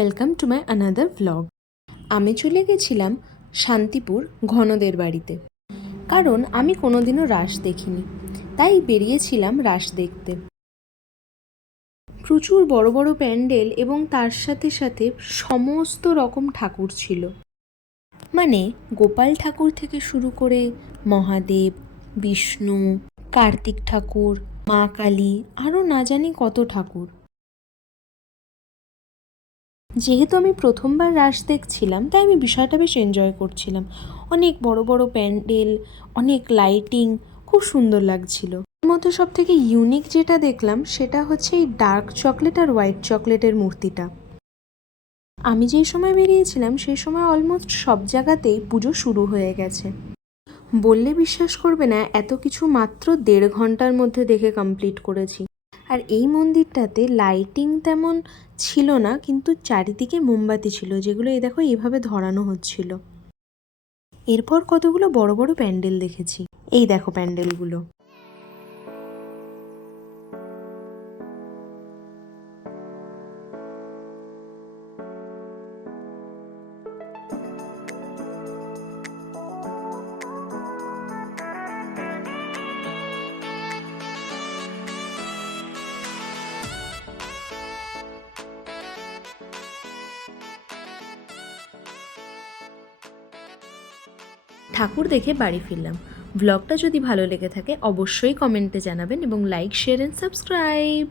Welcome to my another vlog. আমি চলে গেছিলাম শান্তিপুর ঘনদের বাড়িতে, কারণ আমি কোনোদিনও রাস দেখিনি, তাই বেরিয়েছিলাম রাস দেখতে। প্রচুর বড় বড় প্যান্ডেল এবং তার সাথে সাথে সমস্ত রকম ঠাকুর ছিল, মানে গোপাল ঠাকুর থেকে শুরু করে মহাদেব, বিষ্ণু, কার্তিক ঠাকুর, মা কালী, আরও না জানি কত ঠাকুর। যেহেতু আমি প্রথমবার রাস দেখছিলাম, তাই আমি বিষয়টা বেশ এনজয় করছিলাম। অনেক বড় বড় প্যান্ডেল, অনেক লাইটিং, খুব সুন্দর লাগছিল। এর মধ্যে সব থেকে ইউনিক যেটা দেখলাম সেটা হচ্ছে এই ডার্ক চকলেট আর হোয়াইট চকলেটের মূর্তিটা। আমি যেই সময় বেরিয়েছিলাম সেই সময় অলমোস্ট সব জায়গাতেই পুজো শুরু হয়ে গেছে। বললে বিশ্বাস করবে না, এত কিছু মাত্র 1.5 ঘন্টার মধ্যে দেখে কমপ্লিট করেছি। আর এই মন্দিরটাতে লাইটিং তেমন ছিল না, কিন্তু চারিদিকে মোমবাতি ছিল, যেগুলো এই দেখো এইভাবে ধরানো হচ্ছিল। এরপর কতগুলো বড় বড় প্যান্ডেল দেখেছি, এই দেখো প্যান্ডেলগুলো। ঠাকুর দেখে বাড়ি ফিরলাম। ব্লগটা যদি ভালো লেগে থাকে অবশ্যই কমেন্টে জানাবেন এবং লাইক, শেয়ার অ্যান্ড সাবস্ক্রাইব।